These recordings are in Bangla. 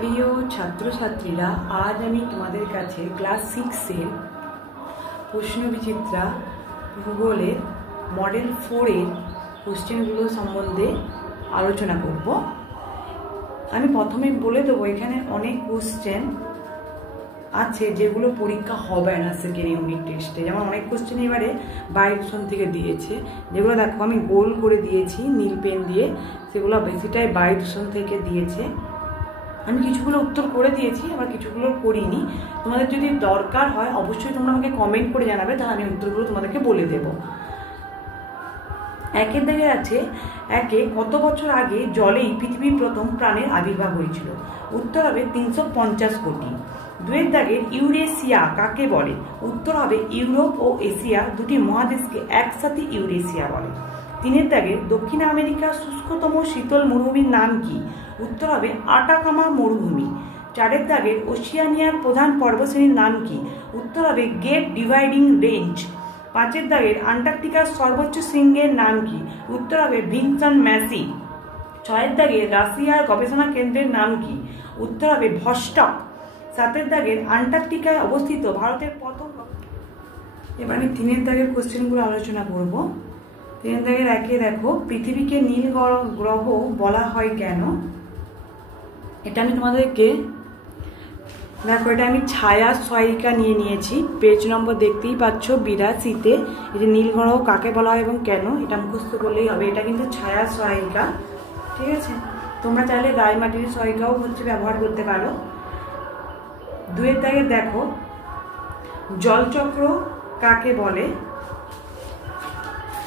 প্রিয় ছাত্রছাত্রীরা, আজ আমি তোমাদের কাছে ক্লাস 6-এর প্রশ্নবিচিত্রা ভূগোলের মডেল 4-এর কোশ্চেনগুলো সম্বন্ধে আলোচনা করব। আমি প্রথমে বলে দেবো, এখানে অনেক কোশ্চেন আছে যেগুলো পরীক্ষা হবে না সেকেন্ড ইউনিট টেস্টে। যেমন অনেক কোশ্চেন এবারে বায়ুদূষণ থেকে দিয়েছে, যেগুলো দেখো আমি গোল করে দিয়েছি নীল পেন দিয়ে, সেগুলো বেশিটাই বায়ুদূষণ থেকে দিয়েছে। আমি কিছুগুলো উত্তর করে দিয়েছি, আবার কিছুগুলো করিনি। তোমাদের যদি দরকার হয় অবশ্যই তোমরা আমাকে কমেন্ট করে জানাবে, তাহলে আমি উত্তরগুলো তোমাদেরকে বলে দেব। একের দাগে আছে, একে কত বছর আগে জলেই পৃথিবীর প্রথম প্রাণের আবির্ভাব হয়েছিল? উত্তর হবে 350 কোটি। দুয়ের দাগের ইউরেশিয়া কাকে বলে? উত্তর হবে ইউরোপ ও এশিয়া দুটি মহাদেশকে একসাথে ইউরেশিয়া বলে। তিনের দাগের দক্ষিণ আমেরিকার শুষ্কতম শীতল মরুভূমির নাম কি? উত্তর হবে আটাকামা মরুভূমি। চারের দাগের ওশিয়ানিয়ার প্রধান পর্বতশ্রেণীর নাম কি? উত্তর হবে গ্রেট ডিভাইডিং রেঞ্জ। পাঁচের দাগের আন্টার্কটিকার সর্বোচ্চ শৃঙ্গের নাম কি? উত্তর হবে ভিনসন ম্যাসি। ছয়ের দাগের রাশিয়ার গবেষণা কেন্দ্রের নাম কি? উত্তর হবে ভস্টক। সাতের দাগের আন্টার্কটিকায় অবস্থিত ভারতের প্রথম। এবার আমি তিনের দাগের কোশ্চেনগুলো আলোচনা করব। তিনের দাগের একে দেখো, পৃথিবীকে নীল গ্রহ বলা হয় কেন? এটা আমি তোমাদেরকে দেখো, এটা আমি ছায়া সহায়িকা নিয়ে নিয়েছি। পেজ নম্বর দেখতেই পাচ্ছ 82-তে। এই যে নীল গ্রহ কাকে বলা হয় এবং কেন, এটা মুখস্থ করলেই হবে। এটা কিন্তু ছায়া সহায়িকা, ঠিক আছে? তোমরা চাইলে রায়মাটির সহায়িকাও ব্যবহার করতে পারো। দুয়ের দাগে দেখো, জলচক্র কাকে বলে?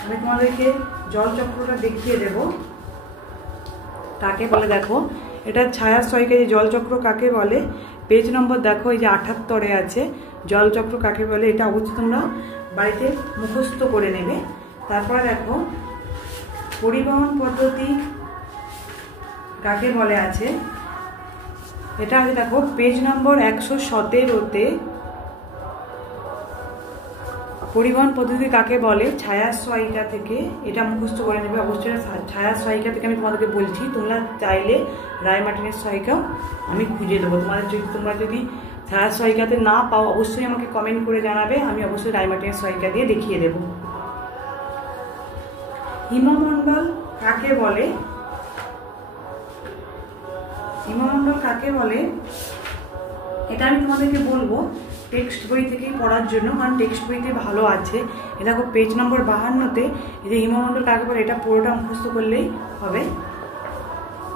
আমি তোমাদেরকে জলচক্রটা দেখিয়ে দেব কাকে বলে। দেখো, এটা ছায়া সহায়িকা। যে জলচক্র কাকে বলে, পেজ নম্বর দেখো, এই যে 78-এ আছে জলচক্র কাকে বলে। এটা অবশ্যই তোমরা বাড়িতে মুখস্থ করে নেবে। তারপর দেখো, পরিবহন পদ্ধতি কাকে বলে আছে। এটা আছে দেখো পেজ নম্বর 117-তে। পরিবহন পদ্ধতি কাকে বলে? ছায়া সহায়িকা থেকে। এটা মুখস্থ করে নেবে অবশ্যই। ছায়া সহায়িকা থেকে আমি তোমাদেরকে বলছি, তোমরা চাইলে রায়মার্টিনের সহায়িকাও আমি খুঁজে দেবো। তোমরা যদি ছায়া সহায়িকাতে না পাও অবশ্যই আমাকে কমেন্ট করে জানাবে, আমি অবশ্যই রায়মার্টিনের সহায়িকা দিয়ে দেখিয়ে দেব। হিমমণ্ডল কাকে বলে? হিমমণ্ডল কাকে বলে এটা আমি তোমাদেরকে বলবো টেক্সট বই থেকেই পড়ার জন্য, কারণ টেক্সট বইতে ভালো আছে। এটা দেখো পেজ নম্বর 52-তে, এই যে হিমমণ্ডল কাকে বলে এটা পুরোটা মুখস্থ করলেই হবে।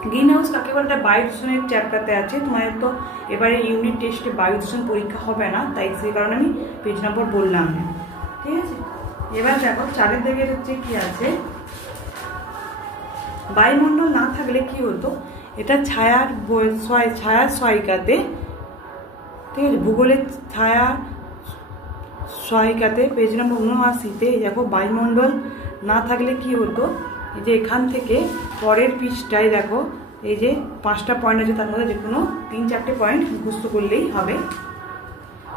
গ্রিন হাউস কাকে বলে এটা বায়ুদূষণের চ্যাপ্টারতে আছে। তোমাদের তো এবারে ইউনিট টেস্টে বায়ুদূষণ পরীক্ষা হবে না, তাই সেই কারণে আমি পেজ নম্বর বললাম না, ঠিক আছে? এবার দেখো চারের দিকে হচ্ছে কি আছে, বায়ুমণ্ডল না থাকলে কি হতো? এটা ছায়া সহায়িকাতে, ঠিক আছে? ভূগোলের ছায়া সহায়িকাতে পেজ নম্বর 79-তে দেখো বায়ুমণ্ডল না থাকলে কি হতো। এই যে এখান থেকে পরের পৃষ্ঠায় দেখো, এই যে 5টা পয়েন্ট আছে, তার মধ্যে যে কোনো 3-4টে পয়েন্ট মুখস্থ করলেই হবে।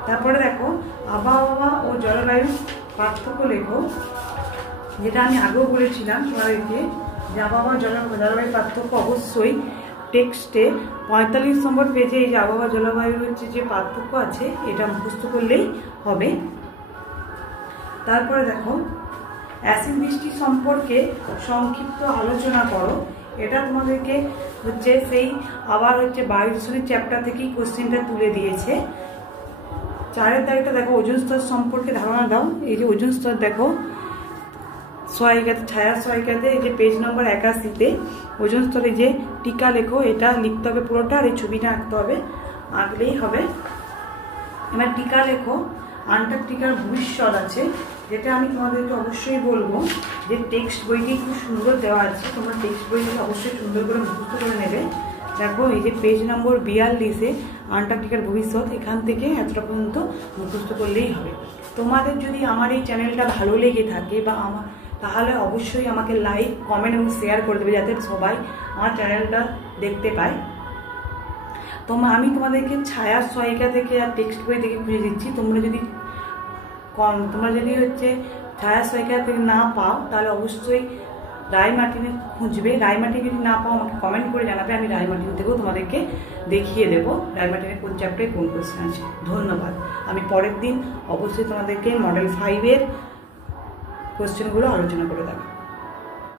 তারপরে দেখো আবহাওয়া ও জলবায়ুর পার্থক্য লেখো। যেটা আমি আগেও বলেছিলাম তোমাদেরকে, যে আবহাওয়া জলবায়ুর পার্থক্য অবশ্যই টেক্সটে 45 নম্বর পেজে এই যে আবহাওয়া জলবায়ুর হচ্ছে যে পার্থক্য আছে, এটা মুখস্থ করলেই হবে। তারপরে দেখো অ্যাসিড বৃষ্টি সম্পর্কে সংক্ষিপ্ত আলোচনা করো। এটা তোমাদেরকে হচ্ছে সেই আবার হচ্ছে বায়ুদূষণের চ্যাপ্টার থেকেই কোশ্চেনটা তুলে দিয়েছে। চারের দাগটা দেখো, ওজোন স্তর সম্পর্কে ধারণা দাও। এই যে ওজোন স্তর দেখো সহায়িকাতে, ছায়া সহায়িকাতে, এই যে পেজ নম্বর 81-তে ওজোন স্তরে যে টিকা লেখো, এটা লিখতে হবে পুরোটা, আর এই ছবিটা আঁকতে হবে, আঁকলেই হবে। এবার টিকা লেখো। আন্টার্কটিকার ভবিষ্যৎ আছে, যেটা আমি তোমাদেরকে অবশ্যই বলবো যে টেক্সট বইটি খুব সুন্দর দেওয়া আছে, তোমরা টেক্সট বইটি অবশ্যই সুন্দর করে মুখস্থ করে নেবে। দেখো এই যে পেজ নম্বর 42-এ আন্টার্কটিকার ভবিষ্যৎ, এখান থেকে এতটা পর্যন্ত মুখস্থ করলেই হবে। তোমাদের যদি আমার এই চ্যানেলটা ভালো লেগে থাকে বা তাহলে অবশ্যই আমাকে লাইক, কমেন্ট এবং শেয়ার করে দেবে, যাতে সবাই আমার চ্যানেলটা দেখতে পায়। আমি তোমাদেরকে ছায়া সহায়িকা থেকে আর টেক্সট বই থেকে খুঁজে দিচ্ছি। তোমরা যদি হচ্ছে ছায়া সহায়িকা থেকে না পাও, তাহলে অবশ্যই রায়মার্টিনে খুঁজবে। রায়মার্টিন যদি না পাও আমাকে কমেন্ট করে জানাবে, আমি রায়মার্টিন থেকেও তোমাদেরকে দেখিয়ে দেবো ডায়ালমাটিনের কোন চ্যাপ্টারে কোন কোশ্চেন আছে। ধন্যবাদ। আমি পরের দিন অবশ্যই তোমাদেরকে মডেল 5-এর কোশ্চেনগুলো আলোচনা করে দেবো।